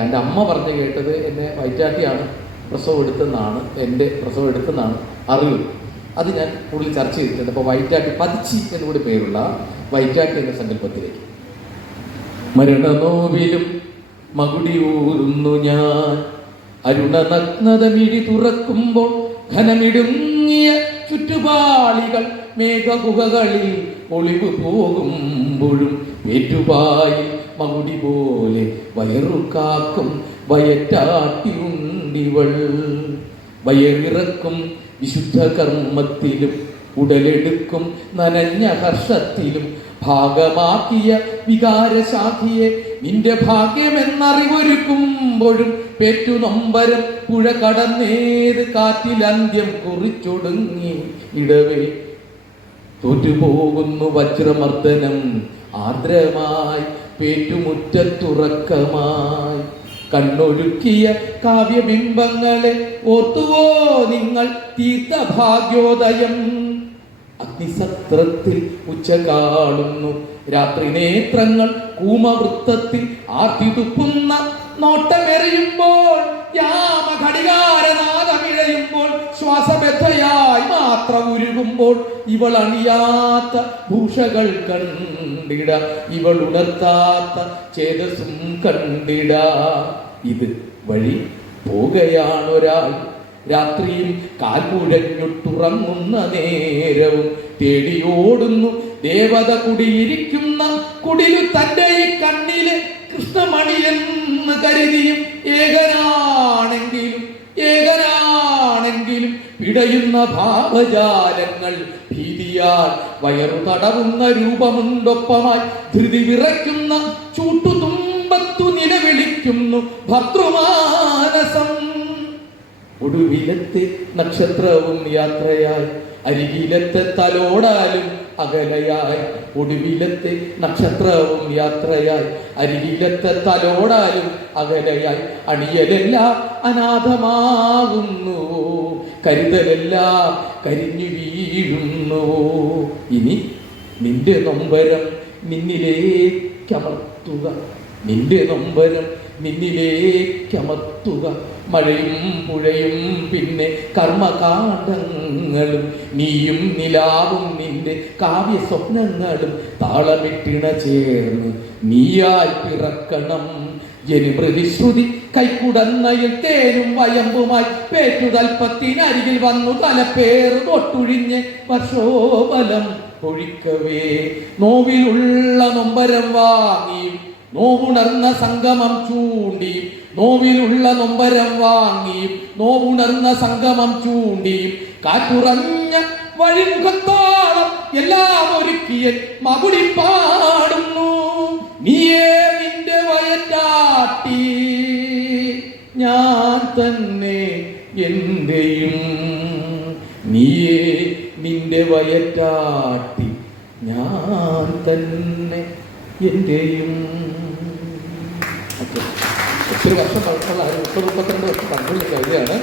എന്റെ അമ്മ പറഞ്ഞു കേട്ടത് എന്നെ വൈറ്റാട്ടിയാണ് പ്രസവം എടുത്തെന്നാണ് എന്റെ പ്രസവം എടുത്തെന്നാണ് അറിവ്. അത് ഞാൻ കൂടുതൽ ചർച്ച ചെയ്തിട്ടുണ്ട്. അപ്പോൾ വൈറ്റാട്ടി പതിച്ചി എന്നുകൂടി പേരുള്ള വൈറ്റാട്ടി എന്ന സങ്കല്പത്തിലേക്ക്. മരണനോവിലും മകുടിയൂറുന്നു ഞാൻ. അരുണനഗ്നത മിഴി തുറക്കുമ്പോൾ ഘനമിടുങ്ങിയ ചുറ്റുപാളികൾ മേഘഗുഹകളിൽ ഒളിവ് പോകുമ്പോഴും ഏറ്റുപായി മകുടി പോലെ വയറുക്കാക്കും വയറ്റാട്ടിയുണ്ടിവൾ വയറിറക്കും വിശുദ്ധ കർമ്മത്തിലും ഉടലെടുക്കും നനഞ്ഞ ഹർഷത്തിലും. ഭാഗമാക്കിയ വികാരശാഖിയെ നിന്റെ ഭാഗ്യമെന്നറിവൊരുക്കുമ്പോഴും പെറ്റു നൊമ്പരം പുഴ കടന്നേത് കാറ്റിലന്ത്യം കുറിച്ചൊടുങ്ങി ഇടവേ. തോറ്റുപോകുന്നു വജ്രമർദ്ദനം ആർദ്രമായി പേറ്റുമുറ്റത്തുറക്കമായി കണ്ണൊഴുക്കിയ കാവ്യബിംബങ്ങളെ ഓർത്തുവോ നിങ്ങൾ തീർത്ത ഭാഗ്യോദയം? അഗ്നിസത്രത്തിൽ ഉച്ച കാണുന്നു രാത്രി നേത്രങ്ങൾ കൂമവൃത്തത്തിൽ ആർത്തിതുപ്പുന്ന നോട്ടമെറിയുമ്പോൾ യാമ ഘടികാരനാദമിഴയുമ്പോൾ മാത്രം ഉരുകുമ്പോൾ ഇവൾ അണിയാത്ത ഭൂഷകൾ കണ്ടിട ഇവൾ ഉണർത്താത്ത ചേതസും കണ്ടിട. ഇത് വഴി പോകയാണൊരാൾ. രാത്രിയിൽ കാൽക്കുഴഞ്ഞുട്ടുറങ്ങുന്ന നേരവും തേടിയോടുന്നു. ദേവത കുടിയിരിക്കുന്ന കുടിലു തന്റെ കണ്ണിൽ കൃഷ്ണമണിയെന്ന് കരുതിയും ഏകനാണെങ്കിലും പിടയുന്ന ഭാവജാലങ്ങൾ ഭീതിയാൽ വയറു തടവുന്ന രൂപമുണ്ടൊപ്പമായി ധൃതി വിറയ്ക്കുന്ന ചൂട്ടുതുമ്പത്തു നിലവിളിക്കുന്നു ഭർത്തൃമാനസം. ഒടുവിലത്തെ നക്ഷത്രവും യാത്രയായി അരികിലത്തെ തലോടാലും അകലയായി ഒടുവിലത്തെ നക്ഷത്രവും യാത്രയായി. അരികിലത്തെ തലോടാലും അകലയായി. അണിയലെല്ലാം അനാഥമാകുന്നു. കരുതലെല്ലാം കരിഞ്ഞു വീഴുന്നു. ഇനി നിന്റെ നൊമ്പരം നിന്നിലേക്കമർത്തുക നിന്റെ നൊമ്പരം നിന്നിലേക്കമർത്തുക മഴയും പുഴയും പിന്നെ കർമ്മകാണ്ഡങ്ങളും നീയും നിലാവും നിന്റെ കാവ്യ സ്വപ്നങ്ങളും താളമിട്ടിണ ചേർന്ന് നീയായി പിറക്കണം. ജനിമൃതിശ്രുതി കൈക്കുടന്നയിൽ തേനും വയമ്പുമായി പേറ്റുതൽപ്പത്തിനരികിൽ വന്നു തലപ്പേറ് തൊട്ടുഴിഞ്ഞ് വർഷോബലം ഒഴിക്കവേ നോവിലുള്ള നൊമ്പരം വാങ്ങിയും നോവുണർന്ന സംഗമം ചൂണ്ടി നോവിലുള്ള നൊമ്പരം വാങ്ങി നോവുണർന്ന സംഗമം ചൂണ്ടി കാറ്റുറഞ്ഞ വഴിമുഖത്തോളം എല്ലാം ഒരുക്കിയ മകുടി പാടുന്നു. നീയേ നിന്റെ വയറ്റാട്ടി. ഞാൻ തന്നെ എന്റെയും. നീയേ നിന്റെ വയറ്റാട്ടി. ഞാൻ തന്നെ എന്റെയും ഒത്തിരി വർഷം പഴക്കമുള്ള ഒരു മുപ്പത് മുപ്പത്തിരണ്ട് വർഷം പണ്ടുള്ള കവിതയാണ്